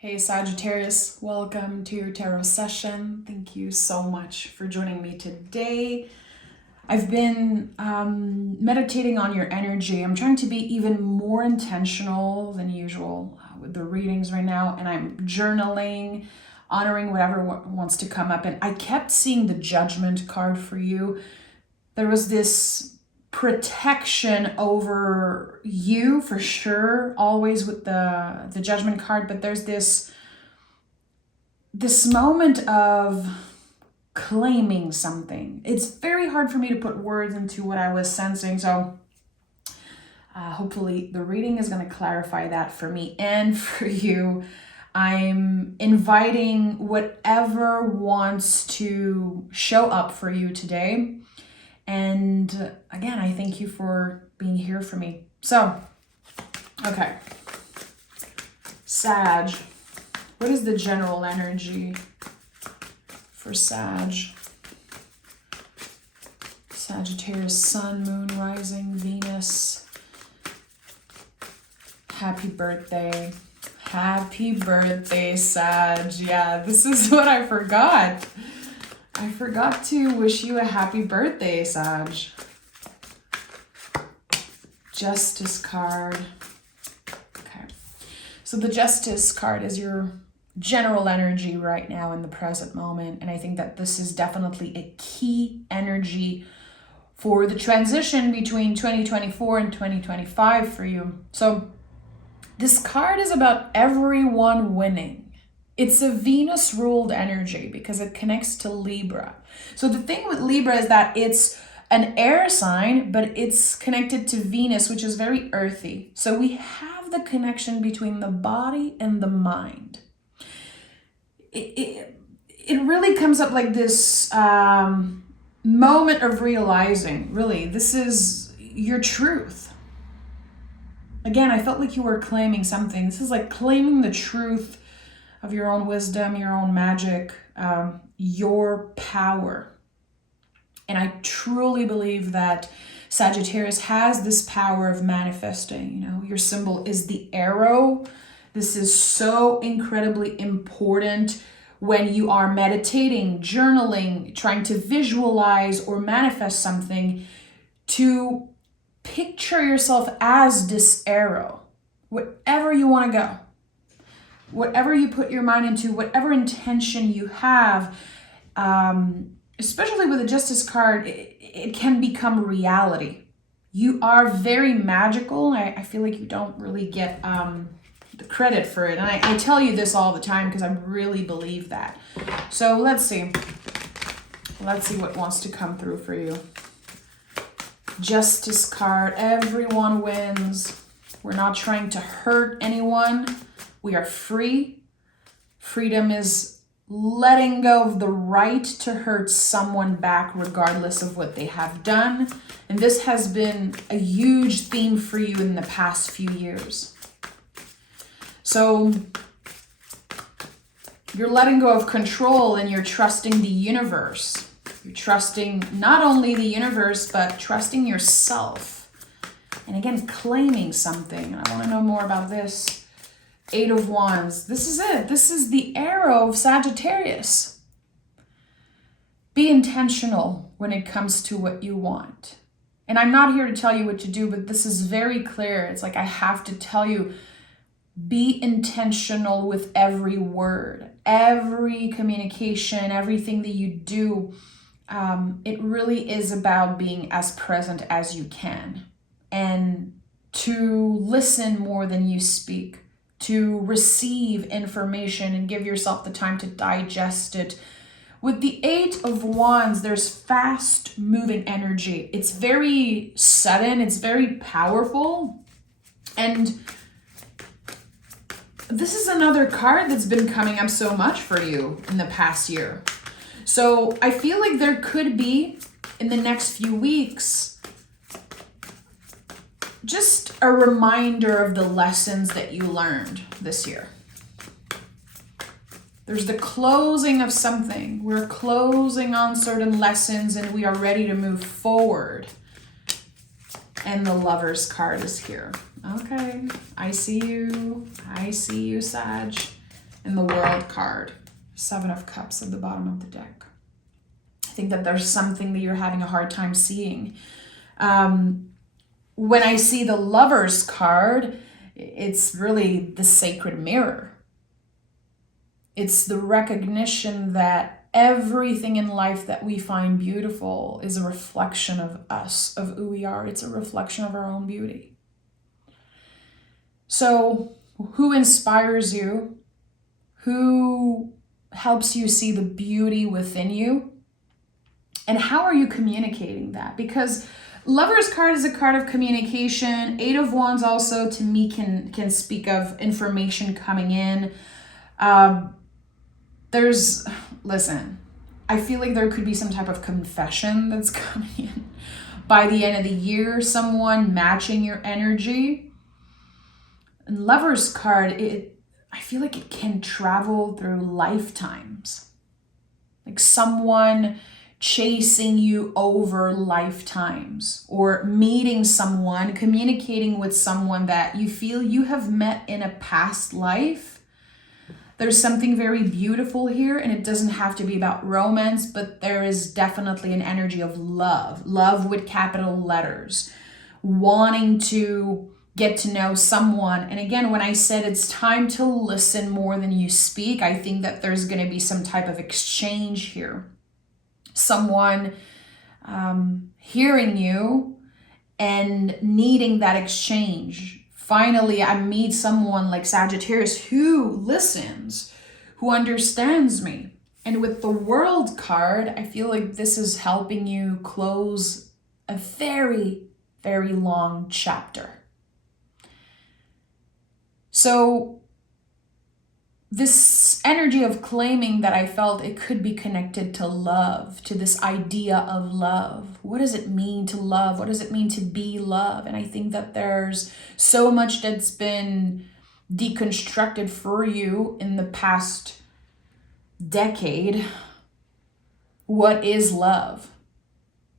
Hey Sagittarius, welcome to your tarot session. Thank you so much for joining me today. I've been meditating on your energy. I'm trying to be even more intentional than usual with the readings right now, and I'm journaling, honoring whatever wants to come up. And I kept seeing the Judgment card for you. There was this protection over you for sure, always with the Judgment card, but there's this moment of claiming something. It's very hard for me to put words into what I was sensing, so hopefully the reading is going to clarify that for me and for you. I'm inviting whatever wants to show up for you today. And again, I thank you for being here for me. So, okay. Sag. What is the general energy for Sag? Sagittarius, Sun, Moon, Rising, Venus. Happy birthday. Happy birthday, Sag. Yeah, this is what I forgot. I forgot to wish you a happy birthday, Sag. Justice card. Okay. So the Justice card is your general energy right now in the present moment. And I think that this is definitely a key energy for the transition between 2024 and 2025 for you. So this card is about everyone winning. It's a Venus-ruled energy because it connects to Libra. So the thing with Libra is that it's an air sign, but it's connected to Venus, which is very earthy. So we have the connection between the body and the mind. It really comes up like this moment of realizing, really, this is your truth. Again, I felt like you were claiming something. This is like claiming the truth of your own wisdom, your own magic, your power. And I truly believe that Sagittarius has this power of manifesting. You know, your symbol is the arrow. This is so incredibly important when you are meditating, journaling, trying to visualize or manifest something, to picture yourself as this arrow, wherever you want to go. Whatever you put your mind into, whatever intention you have, especially with the Justice card, it can become reality. You are very magical. I feel like you don't really get the credit for it. And I tell you this all the time because I really believe that. So let's see. Let's see what wants to come through for you. Justice card. Everyone wins. We're not trying to hurt anyone. We are free. Freedom is letting go of the right to hurt someone back regardless of what they have done. And this has been a huge theme for you in the past few years. So you're letting go of control and you're trusting the universe. You're trusting not only the universe, but trusting yourself. And again, claiming something. And I want to know more about this. 8 of Wands. This is it. This is the arrow of Sagittarius. Be intentional when it comes to what you want. And I'm not here to tell you what to do, but this is very clear. It's like I have to tell you, be intentional with every word, every communication, everything that you do. It really is about being as present as you can and to listen more than you speak. To receive information and give yourself the time to digest it. With the 8 of Wands, there's fast moving energy. It's very sudden, it's very powerful. And this is another card that's been coming up so much for you in the past year. So I feel like there could be, in the next few weeks, just a reminder of the lessons that you learned this year. There's the closing of something. We're closing on certain lessons and we are ready to move forward. And the Lover's card is here. Okay, I see you. I see you, Sag. And the World card. 7 of Cups at the bottom of the deck. I think that there's something that you're having a hard time seeing. When I see the Lovers card, it's really the sacred mirror. It's the recognition that everything in life that we find beautiful is a reflection of us, of who we are. It's a reflection of our own beauty. So, who inspires you? Who helps you see the beauty within you? And how are you communicating that? Because Lover's card is a card of communication. 8 of Wands also, to me, can speak of information coming in. Listen, I feel like there could be some type of confession that's coming in by the end of the year, someone matching your energy. And Lover's card, I feel like it can travel through lifetimes. Like someone chasing you over lifetimes, or meeting someone, communicating with someone that you feel you have met in a past life. There's something very beautiful here, and it doesn't have to be about romance, but there is definitely an energy of love. Love with capital letters. Wanting to get to know someone. And again, when I said it's time to listen more than you speak, I think that there's going to be some type of exchange here. Someone hearing you and needing that exchange. Finally, I meet someone like Sagittarius who listens, who understands me. And with the World card, I feel like this is helping you close a very, very long chapter. So this energy of claiming that I felt, it could be connected to love, to this idea of love. What does it mean to love? What does it mean to be love? And I think that there's so much that's been deconstructed for you in the past decade. What is love?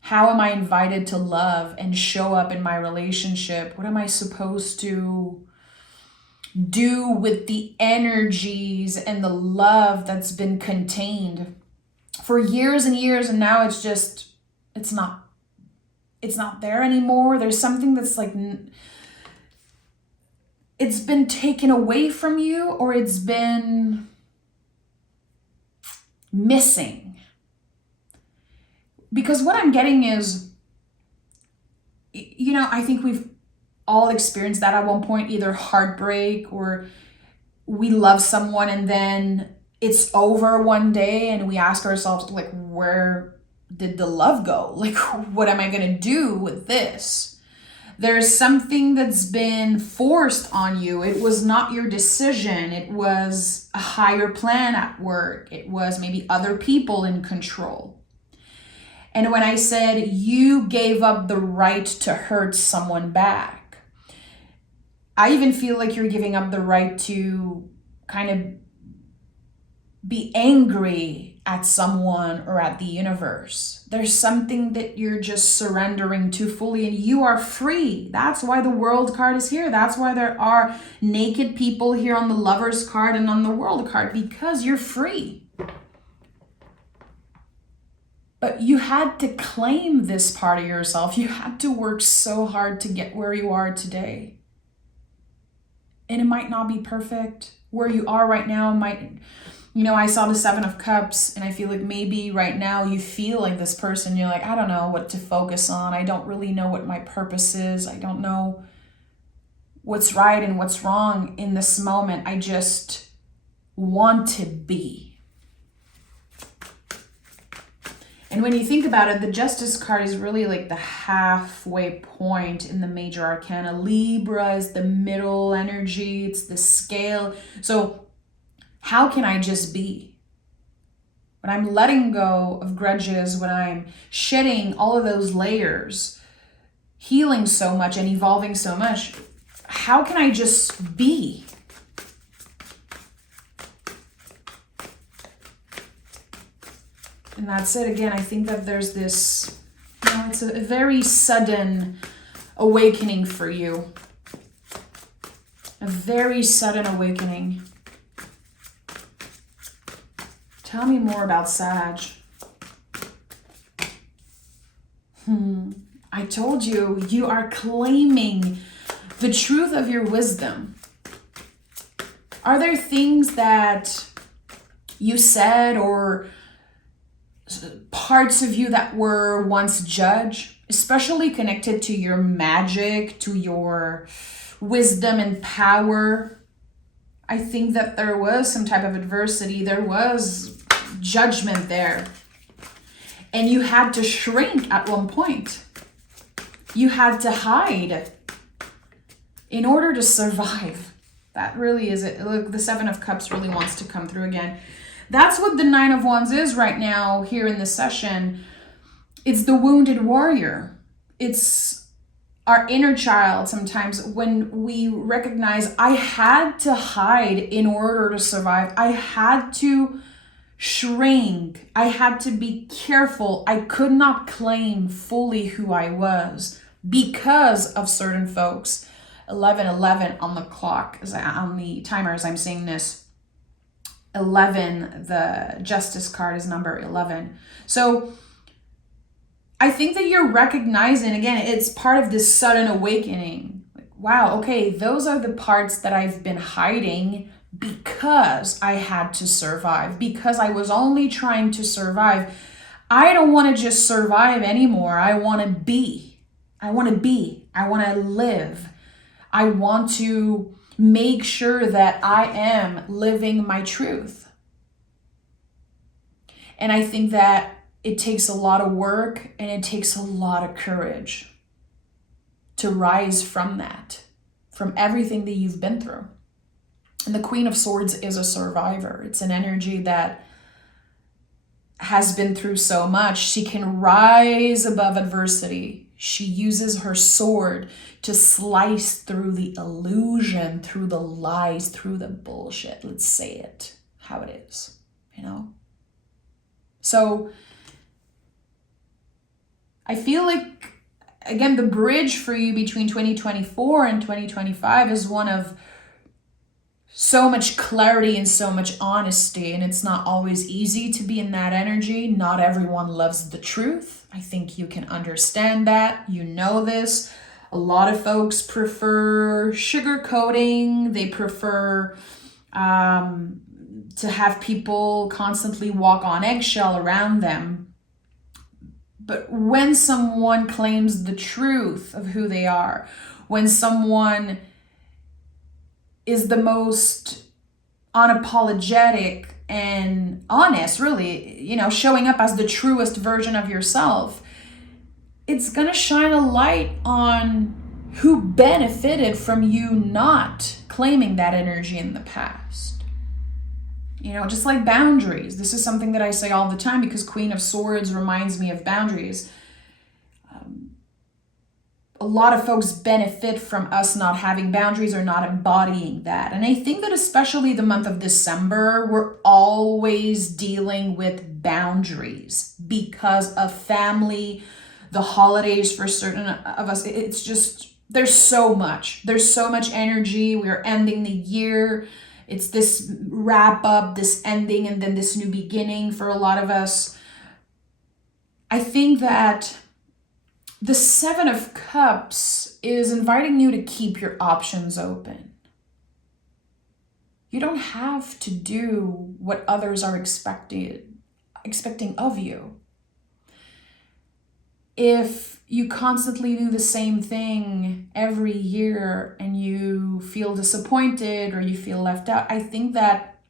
How am I invited to love and show up in my relationship? What am I supposed to do with the energies and the love that's been contained for years and years, and now it's not there anymore? There's something that's like it's been taken away from you, or it's been missing. Because what I'm getting is, I think we've all experienced that at one point, either heartbreak, or we love someone and then it's over one day and we ask ourselves, like, where did the love go? Like, what am I going to do with this? There's something that's been forced on you. It was not your decision. It was a higher plan at work. It was maybe other people in control. And when I said you gave up the right to hurt someone back, I even feel like you're giving up the right to kind of be angry at someone or at the universe. There's something that you're just surrendering to fully, and you are free. That's why the World card is here. That's why there are naked people here on the Lovers card and on the World card, because you're free. But you had to claim this part of yourself. You had to work so hard to get where you are today. And it might not be perfect. Where you are right now might, I saw the 7 of Cups, and I feel like maybe right now you feel like this person, you're like, I don't know what to focus on. I don't really know what my purpose is. I don't know what's right and what's wrong in this moment. I just want to be. And when you think about it, the Justice card is really like the halfway point in the major arcana. Libra is the middle energy. It's the scale. So how can I just be? When I'm letting go of grudges, when I'm shedding all of those layers, healing so much and evolving so much, how can I just be? And that's it. Again, I think that there's this, it's a very sudden awakening for you. A very sudden awakening. Tell me more about Sag. I told you, you are claiming the truth of your wisdom. Are there things that you said or parts of you that were once judged, especially connected to your magic, to your wisdom and power? I think that there was some type of adversity. There was judgment there. And you had to shrink at one point. You had to hide in order to survive. That really is it. Look, the Seven of Cups really wants to come through again. That's what the Nine of Wands is right now here in this session. It's the wounded warrior. It's our inner child sometimes when we recognize I had to hide in order to survive. I had to shrink. I had to be careful. I could not claim fully who I was because of certain folks. 11:11 on the clock, on the timer as I'm saying this. 11, the Justice card is number 11. So I think that you're recognizing, again, it's part of this sudden awakening. Like, wow, okay, those are the parts that I've been hiding because I had to survive, because I was only trying to survive. I don't want to just survive anymore. I want to be. I want to live. I want to make sure that I am living my truth. And I think that it takes a lot of work and it takes a lot of courage to rise from that, from everything that you've been through. And the Queen of Swords is a survivor. It's an energy that has been through so much. She can rise above adversity. She uses her sword to slice through the illusion, through the lies, through the bullshit. Let's say it how it is, you know? So I feel like, again, the bridge for you between 2024 and 2025 is one of so much clarity and so much honesty, and it's not always easy to be in that energy. Not everyone loves the truth. I think you can understand that. You know this. A lot of folks prefer sugarcoating. They prefer to have people constantly walk on eggshell around them. But when someone claims the truth of who they are, when someone is the most unapologetic and honest, really, you know, showing up as the truest version of yourself, it's gonna shine a light on who benefited from you not claiming that energy in the past. You know, just like boundaries. This is something that I say all the time because Queen of Swords reminds me of boundaries. A lot of folks benefit from us not having boundaries or not embodying that. And I think that especially the month of December, we're always dealing with boundaries because of family, the holidays for certain of us. It's just, there's so much energy. We're ending the year. It's this wrap up, this ending, and then this new beginning for a lot of us. I think that the Seven of Cups is inviting you to keep your options open. You don't have to do what others are expecting of you. If you constantly do the same thing every year and you feel disappointed or you feel left out, I think that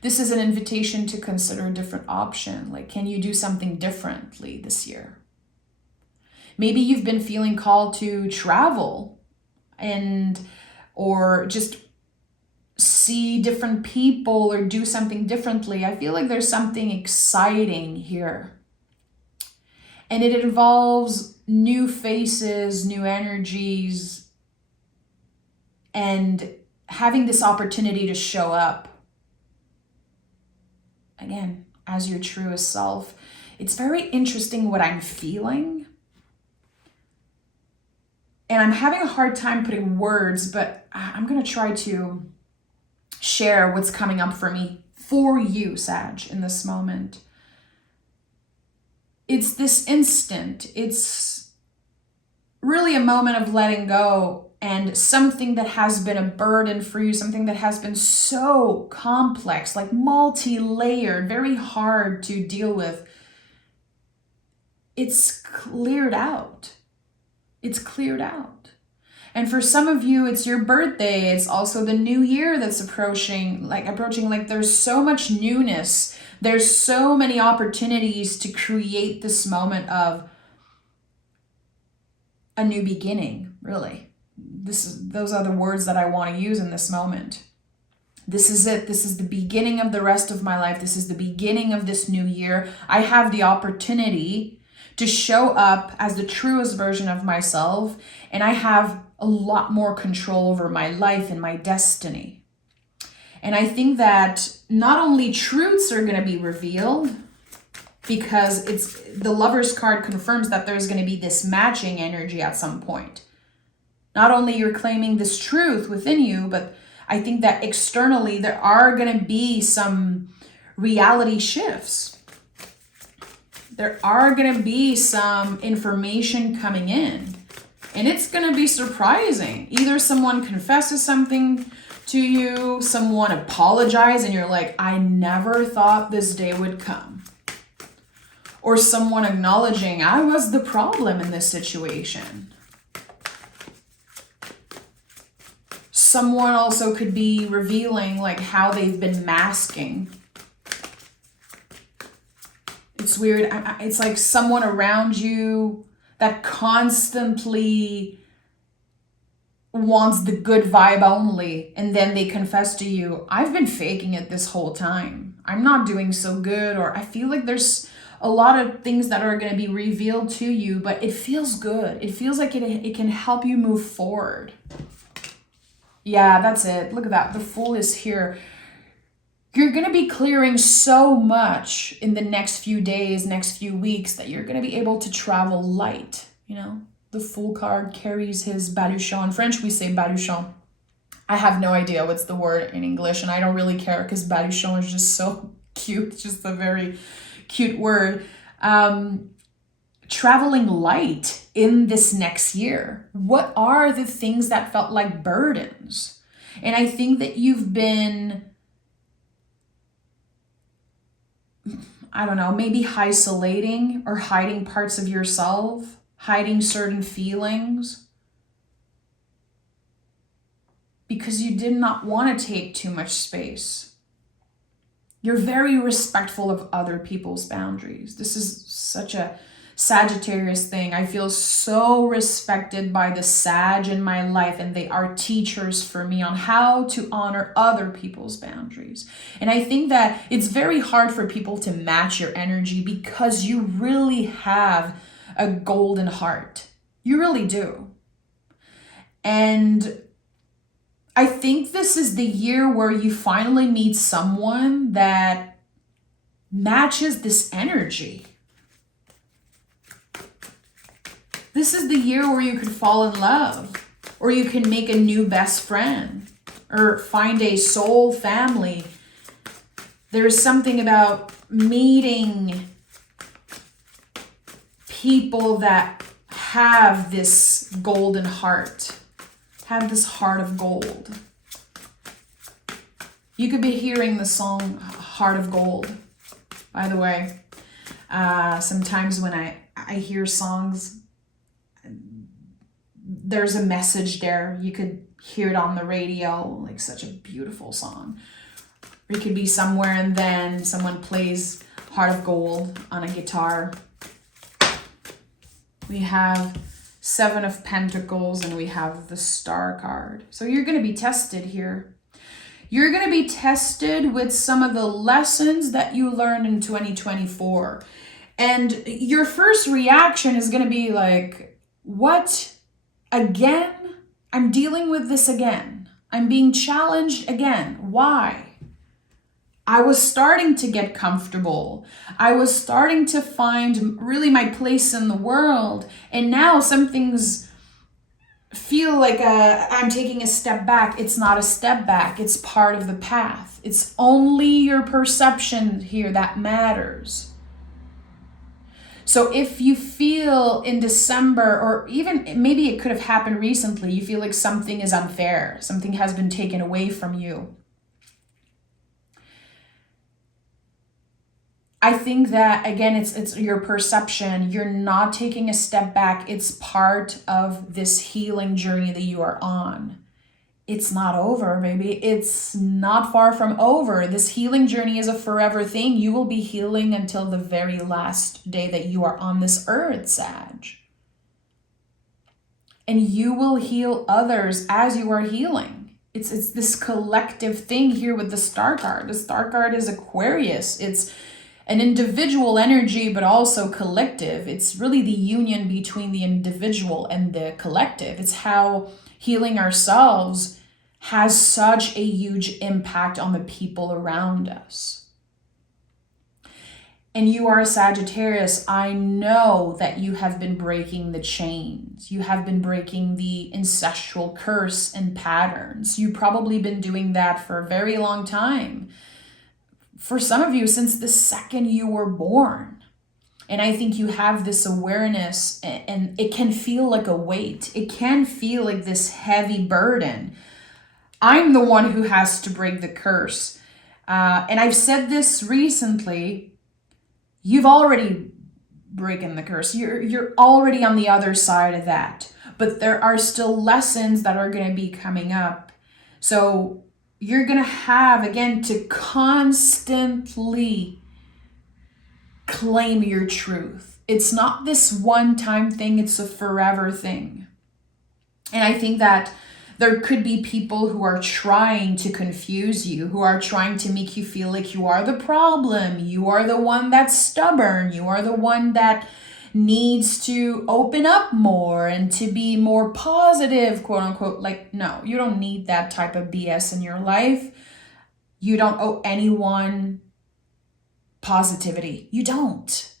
this is an invitation to consider a different option. Like, can you do something differently this year? Maybe you've been feeling called to travel or just see different people or do something differently. I feel like there's something exciting here. And it involves new faces, new energies, and having this opportunity to show up, again, as your truest self. It's very interesting what I'm feeling. And I'm having a hard time putting words, but I'm going to try to share what's coming up for me for you, Sag, in this moment. It's this instant. It's really a moment of letting go, and something that has been a burden for you, something that has been so complex, like multi-layered, very hard to deal with. It's cleared out. It's cleared out. And for some of you, it's your birthday. It's also the new year that's approaching. Like there's so much newness. There's so many opportunities to create this moment of a new beginning, really. Those are the words that I want to use in this moment. This is it. This is the beginning of the rest of my life. This is the beginning of this new year. I have the opportunity to show up as the truest version of myself, and I have a lot more control over my life and my destiny. And I think that not only truths are going to be revealed, because the Lover's card confirms that there's going to be this matching energy at some point. Not only you're claiming this truth within you, but I think that externally there are going to be some reality shifts. There are going to be some information coming in, and it's going to be surprising. Either someone confesses something to you, someone apologizes, and you're like, I never thought this day would come. Or someone acknowledging, I was the problem in this situation. Someone also could be revealing like how they've been masking. It's weird. It's like someone around you that constantly wants the good vibe only, and then they confess to you, I've been faking it this whole time. I'm not doing so good, or I feel like there's a lot of things that are going to be revealed to you, but it feels good. It feels like it can help you move forward. Yeah, that's it. Look at that. The Fool is here. You're going to be clearing so much in the next few days, next few weeks, that you're going to be able to travel light. You know, the Fool card carries his baluchon. In French, we say baluchon. I have no idea what's the word in English, and I don't really care because baluchon is just so cute. It's just a very cute word. Traveling light in this next year. What are the things that felt like burdens? And I think that you've been, I don't know, maybe isolating or hiding parts of yourself, hiding certain feelings, because you did not want to take too much space. You're very respectful of other people's boundaries. This is such a Sagittarius thing. I feel so respected by the Sag in my life, and they are teachers for me on how to honor other people's boundaries. And I think that it's very hard for people to match your energy because you really have a golden heart. You really do. And I think this is the year where you finally meet someone that matches this energy. This is the year where you could fall in love, or you can make a new best friend, or find a soul family. There's something about meeting people that have this golden heart, have this heart of gold. You could be hearing the song Heart of Gold, by the way. Sometimes when I hear songs, there's a message there. You could hear it on the radio, like such a beautiful song. Or you could be somewhere and then someone plays Heart of Gold on a guitar. We have Seven of Pentacles and we have the Star card. So you're going to be tested here. You're going to be tested with some of the lessons that you learned in 2024. And your first reaction is going to be like, what? Again? I'm dealing with this again. I'm being challenged again. Why? I was starting to get comfortable. I was starting to find really my place in the world. And now something's feel like I'm taking a step back. It's not a step back. It's part of the path. It's only your perception here that matters. So if you feel in December, or even maybe it could have happened recently, you feel like something is unfair, something has been taken away from you. I think that, again, it's your perception. You're not taking a step back. It's part of this healing journey that you are on. It's not over, baby. It's not far from over. This healing journey is a forever thing. You will be healing until the very last day that you are on this earth, Sag. And you will heal others as you are healing. It's this collective thing here with the Star card. The Star card is Aquarius. It's an individual energy, but also collective. It's really the union between the individual and the collective. It's how healing ourselves has such a huge impact on the people around us. And you are a Sagittarius. I know that you have been breaking the chains. You have been breaking the ancestral curse and patterns. You've probably been doing that for a very long time. For some of you, since the second you were born. And I think you have this awareness, and it can feel like a weight. It can feel like this heavy burden. I'm the one who has to break the curse. And I've said this recently. You've already broken the curse. You're already on the other side of that. But there are still lessons that are going to be coming up. So you're going to have, again, to constantly claim your truth. It's not this one-time thing. It's a forever thing. And I think that there could be people who are trying to confuse you, who are trying to make you feel like you are the problem. You are the one that's stubborn. You are the one that needs to open up more and to be more positive, quote unquote. Like, no, you don't need that type of BS in your life. You don't owe anyone positivity. You don't.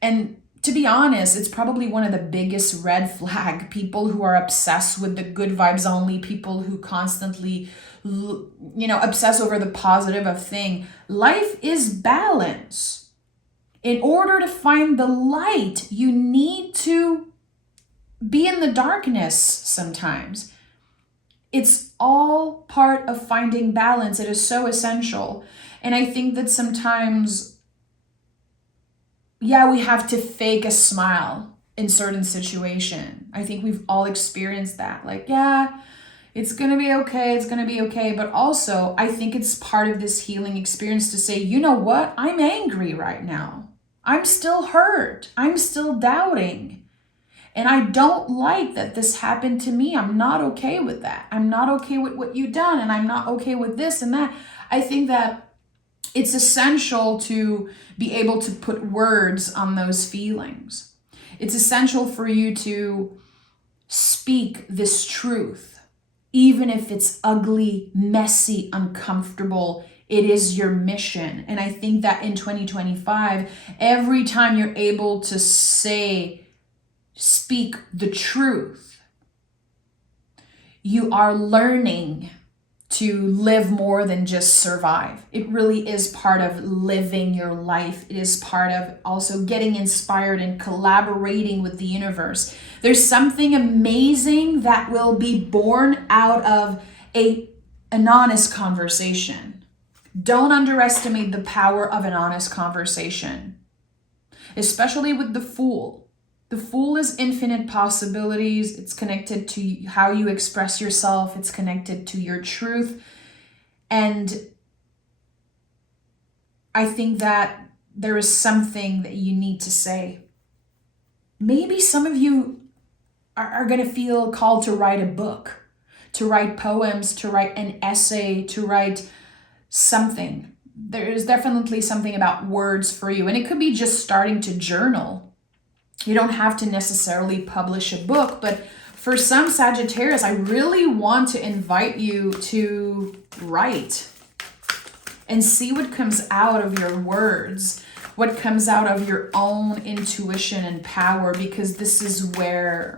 And to be honest, it's probably one of the biggest red flag. People who are obsessed with the good vibes only, people who constantly, obsess over the positive of thing. Life is balance. In order to find the light, you need to be in the darkness sometimes. It's all part of finding balance. It is so essential. And I think that sometimes, we have to fake a smile in certain situation. I think we've all experienced that. Like, it's going to be okay. It's going to be okay. But also, I think it's part of this healing experience to say, you know what? I'm angry right now. I'm still hurt. I'm still doubting. And I don't like that this happened to me. I'm not okay with that. I'm not okay with what you've done. And I'm not okay with this and that. I think that it's essential to be able to put words on those feelings. It's essential for you to speak this truth. Even if it's ugly, messy, uncomfortable, it is your mission. And I think that in 2025, every time you're able to speak the truth, you are learning to live more than just survive. It really is part of living your life. It is part of also getting inspired and collaborating with the universe. There's something amazing that will be born out of an honest conversation. Don't underestimate the power of an honest conversation, especially with the Fool. The Fool is infinite possibilities. It's connected to how you express yourself. It's connected to your truth. And I think that there is something that you need to say. Maybe some of you are going to feel called to write a book, to write poems, to write an essay, to write something. There is definitely something about words for you. And it could be just starting to journal. You don't have to necessarily publish a book, but for some Sagittarius, I really want to invite you to write and see what comes out of your words, what comes out of your own intuition and power, because this is where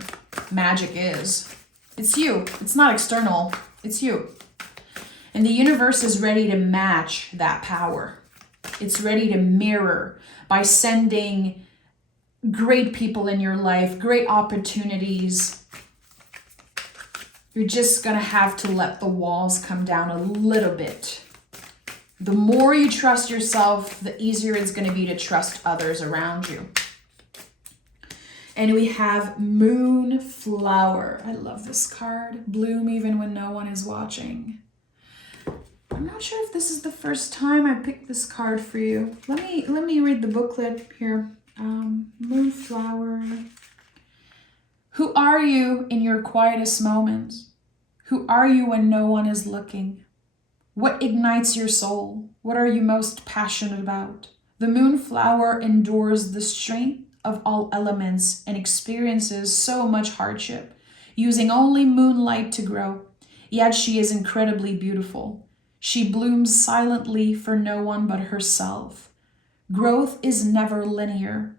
magic is. It's you. It's not external. It's you. And the universe is ready to match that power. It's ready to mirror by sending great people in your life, great opportunities. You're just going to have to let the walls come down a little bit. The more you trust yourself, the easier it's going to be to trust others around you. And we have Moonflower. I love this card. Bloom even when no one is watching. I'm not sure if this is the first time I picked this card for you. Let me read the booklet here. Moonflower. Who are you in your quietest moments? Who are you when no one is looking? What ignites your soul? What are you most passionate about? The moonflower endures the strength of all elements and experiences so much hardship, using only moonlight to grow. Yet she is incredibly beautiful. She blooms silently for no one but herself. Growth is never linear.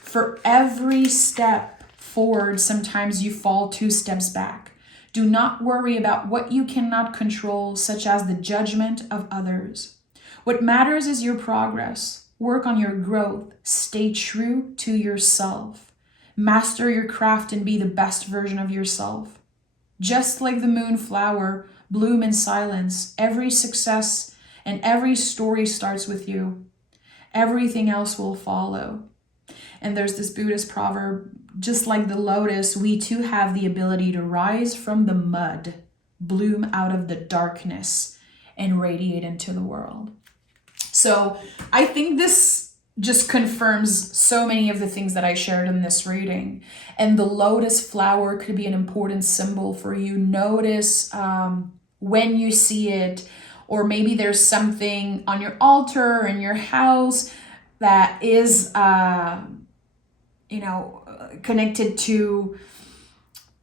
For every step forward, sometimes you fall 2 steps back. Do not worry about what you cannot control, such as the judgment of others. What matters is your progress. Work on your growth. Stay true to yourself. Master your craft and be the best version of yourself. Just like the moonflower, bloom in silence. Every success and every story starts with you. Everything else will follow. And there's this Buddhist proverb, just like the lotus, we too have the ability to rise from the mud, bloom out of the darkness, and radiate into the world. So I think this just confirms so many of the things that I shared in this reading. And the lotus flower could be an important symbol for you. Notice when you see it, or maybe there's something on your altar or in your house that is, connected to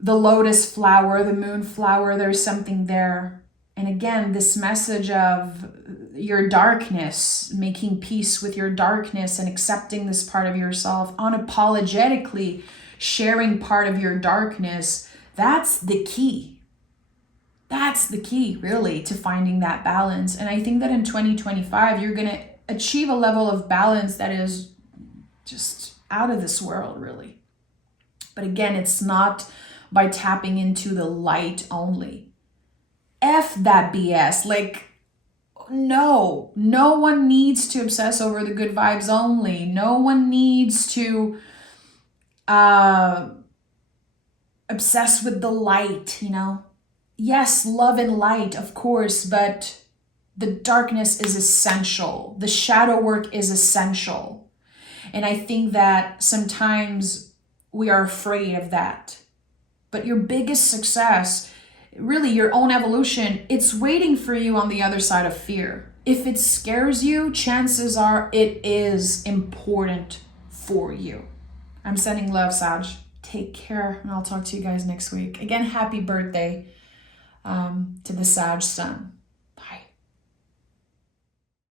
the lotus flower, the moonflower. There's something there. And again, this message of your darkness, making peace with your darkness and accepting this part of yourself, unapologetically sharing part of your darkness, that's the key. That's the key, really, to finding that balance. And I think that in 2025, you're going to achieve a level of balance that is just out of this world, really. But again, it's not by tapping into the light only. F that BS. No one needs to obsess over the good vibes only. No one needs to obsess with the light, Yes, love and light, of course, but the darkness is essential. The shadow work is essential. And I think that sometimes we are afraid of that. But your biggest success, really your own evolution, it's waiting for you on the other side of fear. If it scares you, chances are it is important for you. I'm sending love, Sag. Take care, and I'll talk to you guys next week. Again, happy birthday to the Sag sun.